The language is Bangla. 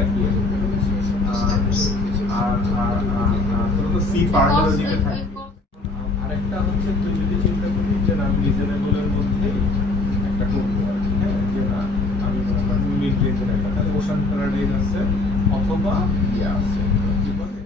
একই আছে। আর আর আর তোর তো সি পার্টের দিকে থাকে। আরেকটা হচ্ছে তুই যদি চিন্তা করিস যে আমি রিজনেবলের মধ্যেই একটা করবো আর কি, হ্যাঁ, যে না আমি মনে করেন মিড রেঞ্জের একটা, তাহলে ওশান প্যারাডাইস আছে অথবা ইয়ে আছে কি বলে